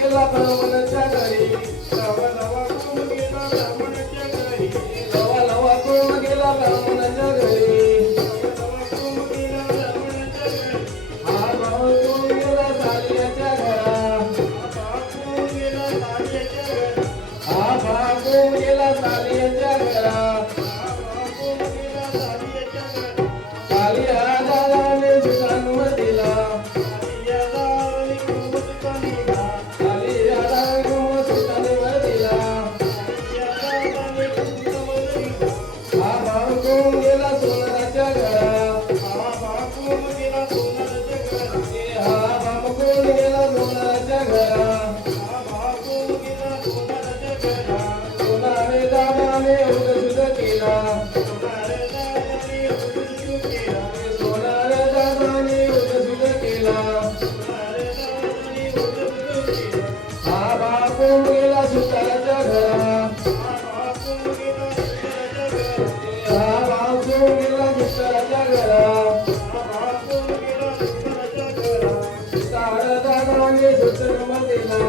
गेला ब्राह्मणाच्या घरी लवा लवा कोण गेला ब्राह्मणाच्या घरी लवा लवा कोण गेला ब्राह्मणाच्या घरी लवा कोण गेला ब्राह्मणाच्या घरी हा भाऊ कोण गेला सालियाच्या घरा कोण गेला सालियाच्या घरी हा भाऊ कोण गेला सालियाच्या घरा कोण गेला सालियाच्या घरी सालिया दादाने सुसंमतीला सालिया दादाने कुमुदकानीला सालिया दादाने सुसंमतीला सालिया दादाने कुमुदकानीला हा भाऊ कोण गेला सोनाराच्या घरा कोण गेला सोनाराच्या घरी हा बाप कोण गेला सोनाराच्या घरा कोण गेला सोनाराच्या घरी सोनारे दादाने उदसुद केला सोनारे दादाने उदसुद केला सोनारे दादाने उदसुद केला सोनारे दादाने उदसुद केला हा बाप कोण गेला सुताराच्या घरा कोण गेला सोनाराच्या घरी हा बाप कोण गेला सुताराच्या घरा कोण गेला सोनाराच्या घरी सुतार दादाने सुसंमतीला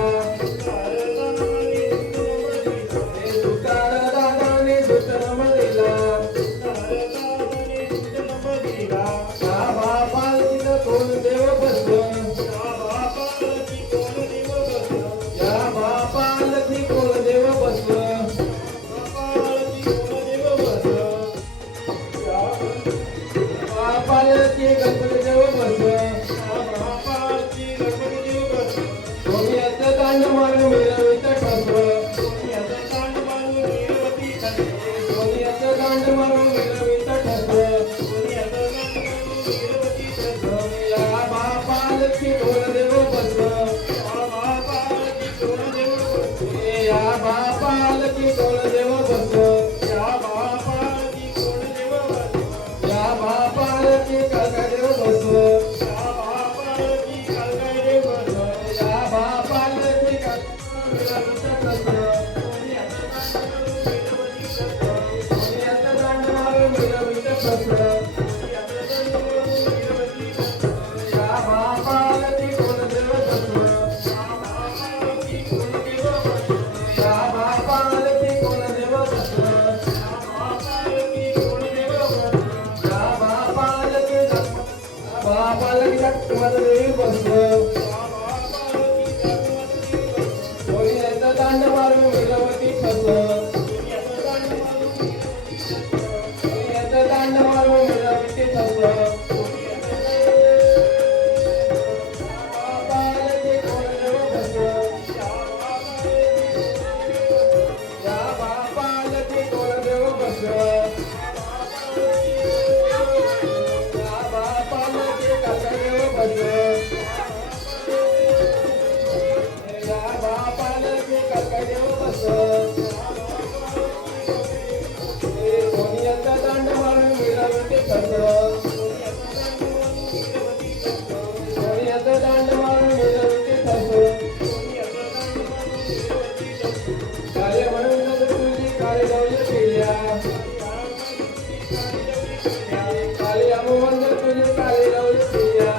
सुतार दादाने सुसंमतीला हा बापाला कोण देव बसलं या बापाला कोण देव बसलं बापाला गणपती देव बसलं कोणी आता दांड मारून मिरवित ठसलं कोणी आता दांड मारून मिरवित ठसलं या बापाला कोण देव बसलं या बापाला कोण देव बसलं या बापाला काका देव बसलं या बापाला मिरवित ठसलं कोणी आता दांड मारून मिरवित ठसलं या बापाला कोण देव बसलं या बापाला कोण देव बसलं या बापाला देव बसलं कोणी आता दांड मारून मिरवती ठसलं कोणी आता दांड मारून मिरवती ठसलं बापाला कोण देव बसलं या बापाला कोण देव बसलं या बापाला काका देव बसलं या बापाला काका देव बसलं कोणी आता दांड मारून मिरवते ठसलं कोणी आता दांड मारून मिरवते ठसलं कार्य म्हणून तुझी कार्य लावली केल्या काली अमुमंद तुझी काली लावली केल्या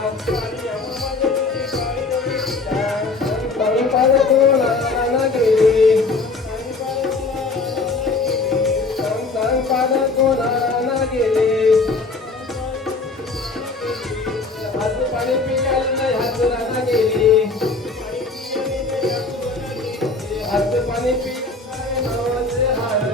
संपाद कोणाला गेली संपाद कोणाला गेली हात पाणी पिकायला नाही हातुराला गेली हात पाणी पिकाय नावाचे हार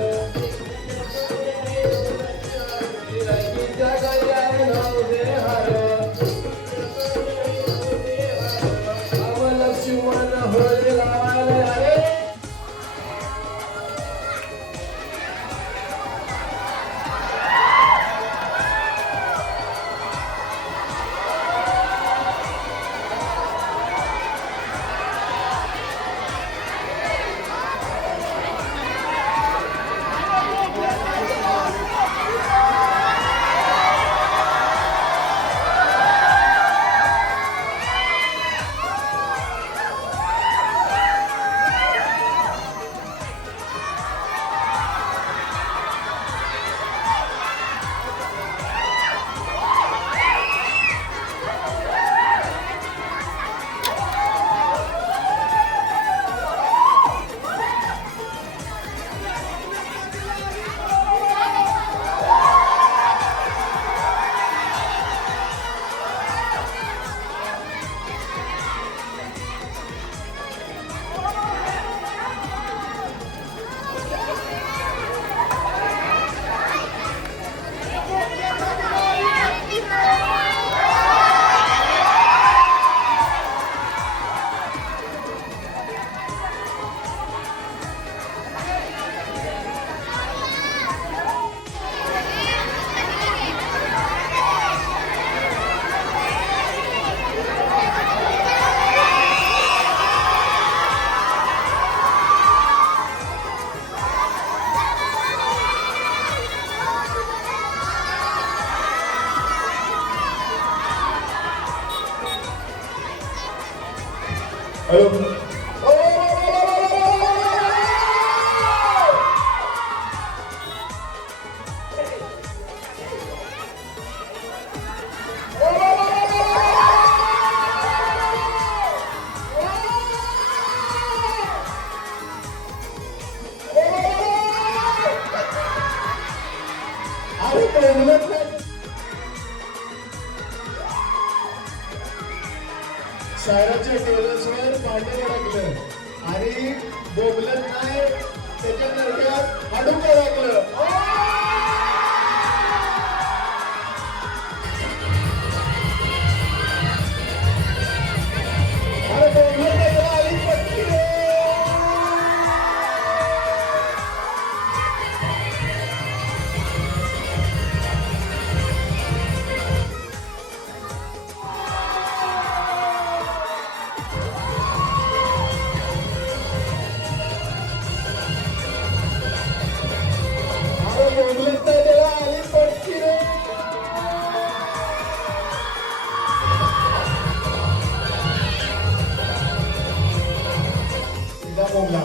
लक्ष्मण होय लावायला हॅलो अरे बोलत नाही शहराच्या टेरेसवर भांडे लागलं आणि बोबलत नाही त्याच्या नरक्यात हाडूक लागलं अरे बोबलत नाही त्याला आली पटकी रे. अरे बोबलत नाही त्याला आली पटकी रे. सीधा बोबला